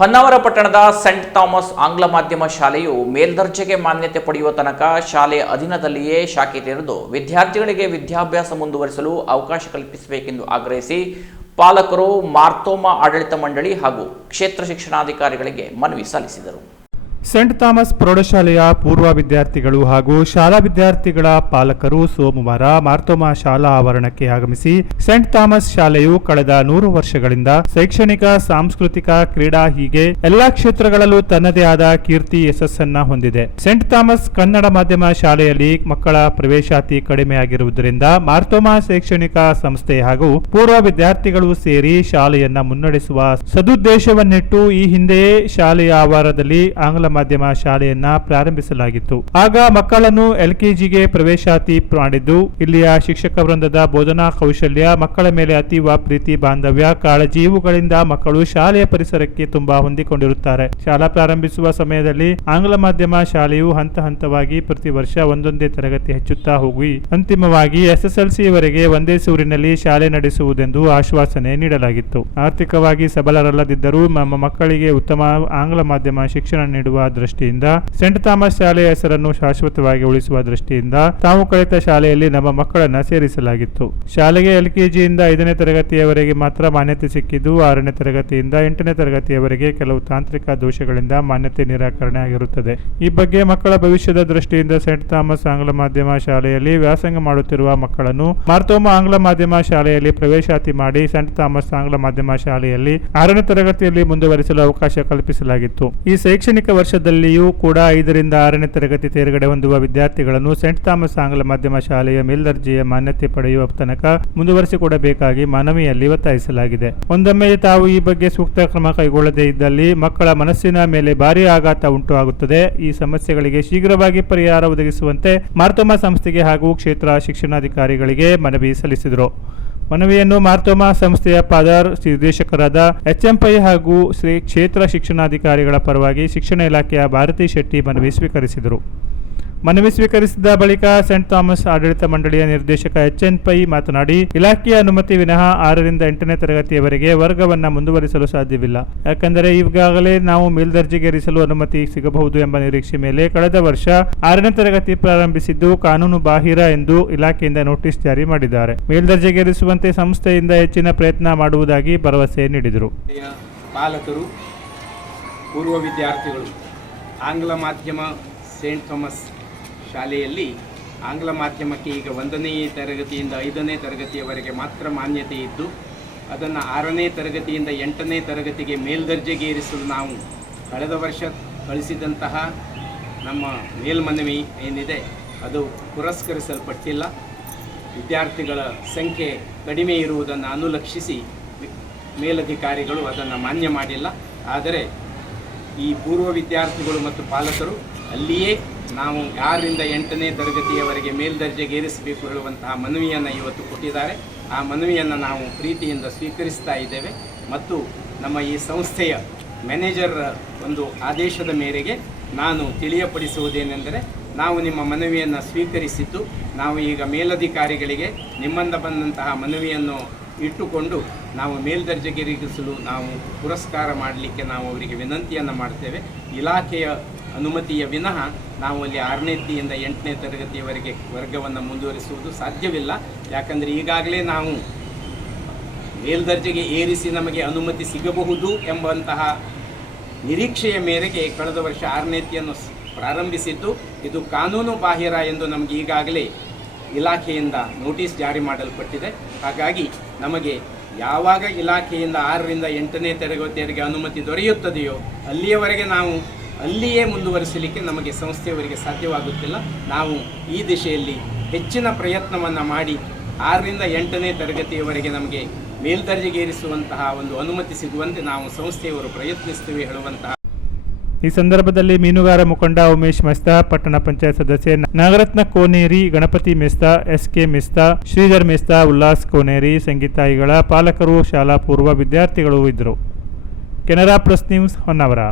ಹೊನ್ನಾವರ ಪಟ್ಟಣದ scent Thomas ಆಂಗ್ಲ ಮಾಧ್ಯಮ ಶಾಲೆಯು ಮೇಲ್ದರ್ಜೆಗೆ ಮಾನ್ಯತೆ ಪಡೆಯುವ ತನಕ ಶಾಲೆಯ ಅಧೀನದಲ್ಲಿಯೇ ಶಾಖೆ ತೆರೆದು ವಿದ್ಯಾರ್ಥಿಗಳಿಗೆ ವಿದ್ಯಾಭ್ಯಾಸ ಮುಂದುವರಿಸಲು ಅವಕಾಶ ಕಲ್ಪಿಸಬೇಕೆಂದು ಆಗ್ರಹಿಸಿ ಪಾಲಕರು ಮಾರ್ತೋಮಾ ಆಡಳಿತ ಮಂಡಳಿ ಹಾಗೂ ಕ್ಷೇತ್ರ ಶಿಕ್ಷಣಾಧಿಕಾರಿಗಳಿಗೆ ಮನವಿ ಸಲ್ಲಿಸಿದರು. ಸೆಂಟ್ ಥಾಮಸ್ ಪ್ರೌಢಶಾಲೆಯ ಪೂರ್ವ ವಿದ್ಯಾರ್ಥಿಗಳು ಹಾಗೂ ಶಾಲಾ ವಿದ್ಯಾರ್ಥಿಗಳ ಪಾಲಕರು ಸೋಮವಾರ ಮಾರ್ತೋಮಾ ಶಾಲಾ ಆವರಣಕ್ಕೆ ಆಗಮಿಸಿ ಸೆಂಟ್ ಥಾಮಸ್ ಶಾಲೆಯು ಕಳೆದ ನೂರು ವರ್ಷಗಳಿಂದ ಶೈಕ್ಷಣಿಕ, ಸಾಂಸ್ಕೃತಿಕ ಕ್ರೀಡಾ ಹೀಗೆ ಎಲ್ಲಾ ಕ್ಷೇತ್ರಗಳಲ್ಲೂ ತನ್ನದೇ ಆದ ಕೀರ್ತಿ, ಯಶಸ್ಸನ್ನ ಹೊಂದಿದೆ. ಸೆಂಟ್ ಥಾಮಸ್ ಕನ್ನಡ ಮಾಧ್ಯಮ ಶಾಲೆಯಲ್ಲಿ ಮಕ್ಕಳ ಪ್ರವೇಶಾತಿ ಕಡಿಮೆಯಾಗಿರುವುದರಿಂದ ಮಾರ್ತೋಮಾ ಶೈಕ್ಷಣಿಕ ಸಂಸ್ಥೆ ಹಾಗೂ ಪೂರ್ವ ವಿದ್ಯಾರ್ಥಿಗಳು ಸೇರಿ ಶಾಲೆಯನ್ನ ಮುನ್ನಡೆಸುವ ಸದುದ್ದೇಶವನ್ನಿಟ್ಟು ಈ ಹಿಂದೆಯೇ ಶಾಲೆಯ ಆವಾರದಲ್ಲಿ ಆಂಗ್ಲ ಮಾಧ್ಯಮ ಶಾಲೆಯನ್ನ ಪ್ರಾರಂಭಿಸಲಾಗಿತ್ತು. ಆಗ ಮಕ್ಕಳನ್ನು ಎಲ್ಕೆಜಿಗೆ ಪ್ರವೇಶಾತಿ ಮಾಡಿದ್ದು, ಇಲ್ಲಿಯ ಶಿಕ್ಷಕ ವೃಂದದ ಬೋಧನಾ ಕೌಶಲ್ಯ ಮಕ್ಕಳ ಮೇಲೆ ಅತೀವ ಪ್ರೀತಿ, ಬಾಂಧವ್ಯ, ಕಾಳಜಿ ಇವುಗಳಿಂದ ಮಕ್ಕಳು ಶಾಲೆಯ ಪರಿಸರಕ್ಕೆ ತುಂಬಾ ಹೊಂದಿಕೊಂಡಿರುತ್ತಾರೆ. ಶಾಲಾ ಪ್ರಾರಂಭಿಸುವ ಸಮಯದಲ್ಲಿ ಆಂಗ್ಲ ಮಾಧ್ಯಮ ಶಾಲೆಯು ಹಂತ ಹಂತವಾಗಿ ಪ್ರತಿ ವರ್ಷ ಒಂದೊಂದೇ ತರಗತಿ ಹೆಚ್ಚುತ್ತಾ ಹೋಗಿ, ಅಂತಿಮವಾಗಿ ಎಸ್ಎಸ್ಎಲ್ಸಿ ವರೆಗೆ ಒಂದೇ ಸೂರಿನಲ್ಲಿ ಶಾಲೆ ನಡೆಸುವುದೆಂದು ಆಶ್ವಾಸನೆ ನೀಡಲಾಗಿತ್ತು. ಆರ್ಥಿಕವಾಗಿ ಸಬಲರಲ್ಲದಿದ್ದರೂ, ನಮ್ಮ ಮಕ್ಕಳಿಗೆ ಉತ್ತಮ ಆಂಗ್ಲ ಮಾಧ್ಯಮ ಶಿಕ್ಷಣ ನೀಡುವ ದೃಷ್ಟಿಯಿಂದ, ಸೆಂಟ್ ಥಾಮಸ್ ಶಾಲೆಯ ಹೆಸರನ್ನು ಶಾಶ್ವತವಾಗಿ ಉಳಿಸುವ ದೃಷ್ಟಿಯಿಂದ ತಾವು ಕಲಿತ ಶಾಲೆಯಲ್ಲಿ ನಮ್ಮ ಮಕ್ಕಳನ್ನ ಸೇರಿಸಲಾಗಿತ್ತು. ಶಾಲೆಗೆ ಎಲ್ಕೆಜಿಯಿಂದ ಐದನೇ ತರಗತಿಯವರೆಗೆ ಮಾತ್ರ ಮಾನ್ಯತೆ ಸಿಕ್ಕಿದ್ದು, ಆರನೇ ತರಗತಿಯಿಂದ ಎಂಟನೇ ತರಗತಿಯವರೆಗೆ ಕೆಲವು ತಾಂತ್ರಿಕ ದೋಷಗಳಿಂದ ಮಾನ್ಯತೆ ನಿರಾಕರಣೆ ಆಗಿರುತ್ತದೆ. ಈ ಬಗ್ಗೆ ಮಕ್ಕಳ ಭವಿಷ್ಯದ ದೃಷ್ಟಿಯಿಂದ ಸೆಂಟ್ ಥಾಮಸ್ ಆಂಗ್ಲ ಮಾಧ್ಯಮ ಶಾಲೆಯಲ್ಲಿ ವ್ಯಾಸಂಗ ಮಾಡುತ್ತಿರುವ ಮಕ್ಕಳನ್ನು ಮಾರ್ತೋಮ ಆಂಗ್ಲ ಮಾಧ್ಯಮ ಶಾಲೆಯಲ್ಲಿ ಪ್ರವೇಶಾತಿ ಮಾಡಿ ಸೆಂಟ್ ಥಾಮಸ್ ಆಂಗ್ಲ ಮಾಧ್ಯಮ ಶಾಲೆಯಲ್ಲಿ ಆರನೇ ತರಗತಿಯಲ್ಲಿ ಮುಂದುವರಿಸಲು ಅವಕಾಶ ಕಲ್ಪಿಸಲಾಗಿತ್ತು. ಈ ಶೈಕ್ಷಣಿಕ ವರ್ಷದಲ್ಲಿಯೂ ಕೂಡ ಐದರಿಂದ ಆರನೇ ತರಗತಿ ತೇರ್ಗಡೆ ಹೊಂದುವ ವಿದ್ಯಾರ್ಥಿಗಳನ್ನು ಸೆಂಟ್ ಥಾಮಸ್ ಆಂಗ್ಲ ಮಾಧ್ಯಮ ಶಾಲೆಯ ಮೇಲ್ದರ್ಜೆಯ ಮಾನ್ಯತೆ ಪಡೆಯುವ ತನಕ ಮುಂದುವರಿಸಿಕೊಡಬೇಕಾಗಿ ಮನವಿಯಲ್ಲಿ ಒತ್ತಾಯಿಸಲಾಗಿದೆ. ಒಂದೊಮ್ಮೆ ತಾವು ಈ ಬಗ್ಗೆ ಸೂಕ್ತ ಕ್ರಮ ಕೈಗೊಳ್ಳದೇ ಇದ್ದಲ್ಲಿ ಮಕ್ಕಳ ಮನಸ್ಸಿನ ಮೇಲೆ ಭಾರಿ ಆಘಾತ ಉಂಟು ಆಗುತ್ತದೆ. ಈ ಸಮಸ್ಯೆಗಳಿಗೆ ಶೀಘ್ರವಾಗಿ ಪರಿಹಾರ ಒದಗಿಸುವಂತೆ ಮಾರ್ತೋಮ ಸಂಸ್ಥೆಗೆ ಹಾಗೂ ಕ್ಷೇತ್ರ ಶಿಕ್ಷಣಾಧಿಕಾರಿಗಳಿಗೆ ಮನವಿ ಸಲ್ಲಿಸಿದರು. ಮನವಿಯನ್ನು ಮಾರ್ತೋಮಾ ಸಂಸ್ಥೆಯ ಪಾದಾರ್ ನಿರ್ದೇಶಕರಾದ ಎಚ್ಎಂಪೈ ಹಾಗೂ ಶ್ರೀ ಕ್ಷೇತ್ರ ಶಿಕ್ಷಣಾಧಿಕಾರಿಗಳ ಪರವಾಗಿ ಶಿಕ್ಷಣ ಇಲಾಖೆಯ ಭಾರತಿ ಶೆಟ್ಟಿ ಮನವಿ ಸ್ವೀಕರಿಸಿದರು. ಮನವಿ ಸ್ವೀಕರಿಸಿದ ಬಳಿಕ ಸೆಂಟ್ ಥಾಮಸ್ ಆಡಳಿತ ಮಂಡಳಿಯ ನಿರ್ದೇಶಕ ಎಚ್ ಎನ್ ಪೈ ಮಾತನಾಡಿ, ಇಲಾಖೆಯ ಅನುಮತಿ ವಿನಃ ಆರರಿಂದ ಎಂಟನೇ ತರಗತಿಯವರೆಗೆ ವರ್ಗವನ್ನ ಮುಂದುವರಿಸಲು ಸಾಧ್ಯವಿಲ್ಲ. ಯಾಕೆಂದರೆ ಈಗಾಗಲೇ ನಾವು ಮೇಲ್ದರ್ಜೆಗೇರಿಸಲು ಅನುಮತಿ ಸಿಗಬಹುದು ಎಂಬ ನಿರೀಕ್ಷೆ ಮೇಲೆ ಕಳೆದ ವರ್ಷ ಆರನೇ ತರಗತಿ ಪ್ರಾರಂಭಿಸಿದ್ದು ಕಾನೂನು ಬಾಹಿರ ಎಂದು ಇಲಾಖೆಯಿಂದ ನೋಟಿಸ್ ಜಾರಿ ಮಾಡಿದ್ದಾರೆ. ಮೇಲ್ದರ್ಜೆಗೇರಿಸುವಂತೆ ಸಂಸ್ಥೆಯಿಂದ ಹೆಚ್ಚಿನ ಪ್ರಯತ್ನ ಮಾಡುವುದಾಗಿ ಭರವಸೆ ನೀಡಿದರು. ಪಾಲಕರು ಪೂರ್ವ ವಿದ್ಯಾರ್ಥಿಗಳು, ಆಂಗ್ಲ ಮಾಧ್ಯಮ ಸೇಂಟ್ ಥಾಮಸ್ ಶಾಲೆಯಲ್ಲಿ ಆಂಗ್ಲ ಮಾಧ್ಯಮಕ್ಕೆ ಈಗ ಒಂದನೇ ತರಗತಿಯಿಂದ ಐದನೇ ತರಗತಿಯವರೆಗೆ ಮಾತ್ರ ಮಾನ್ಯತೆ ಇದ್ದು, ಅದನ್ನು ಆರನೇ ತರಗತಿಯಿಂದ ಎಂಟನೇ ತರಗತಿಗೆ ಮೇಲ್ದರ್ಜೆಗೇರಿಸಲು ನಾವು ಕಳೆದ ವರ್ಷ ಕಳಿಸಿದಂತಹ ನಮ್ಮ ಮೇಲ್ಮನವಿ ಏನಿದೆ, ಅದು ಪುರಸ್ಕರಿಸಲ್ಪಟ್ಟಿಲ್ಲ. ವಿದ್ಯಾರ್ಥಿಗಳ ಸಂಖ್ಯೆ ಕಡಿಮೆ ಇರುವುದನ್ನು ಅನುಲಕ್ಷಿಸಿ ಮೇಲಧಿಕಾರಿಗಳು ಅದನ್ನು ಮಾನ್ಯ ಮಾಡಿಲ್ಲ. ಆದರೆ ಈ ಪೂರ್ವ ವಿದ್ಯಾರ್ಥಿಗಳು ಮತ್ತು ಪಾಲಕರು, ಅಲ್ಲಿಯೇ ನಾವು ಆರರಿಂದ ಎಂಟನೇ ತರಗತಿಯವರೆಗೆ ಮೇಲ್ದರ್ಜೆಗೇರಿಸಬೇಕು ಹೇಳುವಂತಹ ಮನವಿಯನ್ನು ಇವತ್ತು ಕೊಟ್ಟಿದ್ದಾರೆ. ಆ ಮನವಿಯನ್ನು ನಾವು ಪ್ರೀತಿಯಿಂದ ಸ್ವೀಕರಿಸ್ತಾ ಇದ್ದೇವೆ. ಮತ್ತು ನಮ್ಮ ಈ ಸಂಸ್ಥೆಯ ಮ್ಯಾನೇಜರ್ ಒಂದು ಆದೇಶದ ಮೇರೆಗೆ ನಾನು ತಿಳಿಯಪಡಿಸುವುದೇನೆಂದರೆ, ನಾವು ನಿಮ್ಮ ಮನವಿಯನ್ನು ಸ್ವೀಕರಿಸಿದ್ದು, ನಾವು ಈಗ ಮೇಲಧಿಕಾರಿಗಳಿಗೆ ನಿಮ್ಮಿಂದ ಬಂದಂತಹ ಮನವಿಯನ್ನು ಇಟ್ಟುಕೊಂಡು ನಾವು ಮೇಲ್ದರ್ಜೆಗೇರಿಗಿಸಲು ನಾವು ಪುರಸ್ಕಾರ ಮಾಡಲಿಕ್ಕೆ ನಾವು ಅವರಿಗೆ ವಿನಂತಿಯನ್ನು ಮಾಡ್ತೇವೆ. ಇಲಾಖೆಯ ಅನುಮತಿಯ ವಿನಃ ನಾವು ಅಲ್ಲಿ ಆರನೇತಿಯಿಂದ ಎಂಟನೇ ತರಗತಿಯವರೆಗೆ ವರ್ಗವನ್ನು ಮುಂದುವರಿಸುವುದು ಸಾಧ್ಯವಿಲ್ಲ. ಯಾಕಂದರೆ ಈಗಾಗಲೇ ನಾವು ಮೇಲ್ದರ್ಜೆಗೆ ಏರಿಸಿ ನಮಗೆ ಅನುಮತಿ ಸಿಗಬಹುದು ಎಂಬಂತಹ ನಿರೀಕ್ಷೆಯ ಮೇರೆಗೆ ಕಳೆದ ವರ್ಷ ಆರನೇತಿಯನ್ನು ಪ್ರಾರಂಭಿಸಿದ್ದು. ಇದು ಕಾನೂನು ಬಾಹಿರ ಎಂದು ನಮಗೆ ಈಗಾಗಲೇ ಇಲಾಖೆಯಿಂದ ನೋಟಿಸ್ ಜಾರಿ ಮಾಡಲ್ಪಟ್ಟಿದೆ. ಹಾಗಾಗಿ ನಮಗೆ ಯಾವಾಗ ಇಲಾಖೆಯಿಂದ ಆರರಿಂದ ಎಂಟನೇ ತರಗತಿಯವರಿಗೆ ಅನುಮತಿ ದೊರೆಯುತ್ತದೆಯೋ ಅಲ್ಲಿಯವರೆಗೆ ನಾವು ಅಲ್ಲಿಯೇ ಮುಂದುವರಿಸಲಿಕ್ಕೆ ನಮಗೆ ಸಂಸ್ಥೆಯವರಿಗೆ ಸಾಧ್ಯವಾಗುತ್ತಿಲ್ಲ. ನಾವು ಈ ದಿಶೆಯಲ್ಲಿ ಹೆಚ್ಚಿನ ಪ್ರಯತ್ನವನ್ನು ಮಾಡಿ ಆರರಿಂದ ಎಂಟನೇ ತರಗತಿಯವರೆಗೆ ನಮಗೆ ಮೇಲ್ದರ್ಜೆಗೇರಿಸುವಂತಹ ಒಂದು ಅನುಮತಿ ಸಿಗುವಂತೆ ನಾವು ಸಂಸ್ಥೆಯವರು ಪ್ರಯತ್ನಿಸ್ತೇವೆ ಹೇಳುವಂತಹ ಈ ಸಂದರ್ಭದಲ್ಲಿ ಮೀನುಗಾರ ಮುಖಂಡ ಉಮೇಶ್ ಮೆಸ್ತಾ, ಪಟ್ಟಣ ಪಂಚಾಯತ್ ಸದಸ್ಯ ನಾಗರತ್ನ ಕೋನೇರಿ, ಗಣಪತಿ ಮೆಸ್ತಾ ಎಸ್ ಕೆ ಮೆಸ್ತಾ, ಶ್ರೀಧರ್ ಮೆಸ್ತಾ, ಉಲ್ಲಾಸ್ ಕೋನೇರಿ, ಸಂಗೀತಾಯಿಗಳ ಪಾಲಕರು, ಶಾಲಾ ಪೂರ್ವ ವಿದ್ಯಾರ್ಥಿಗಳು ಇದ್ದರು. Canara press news Honnavar.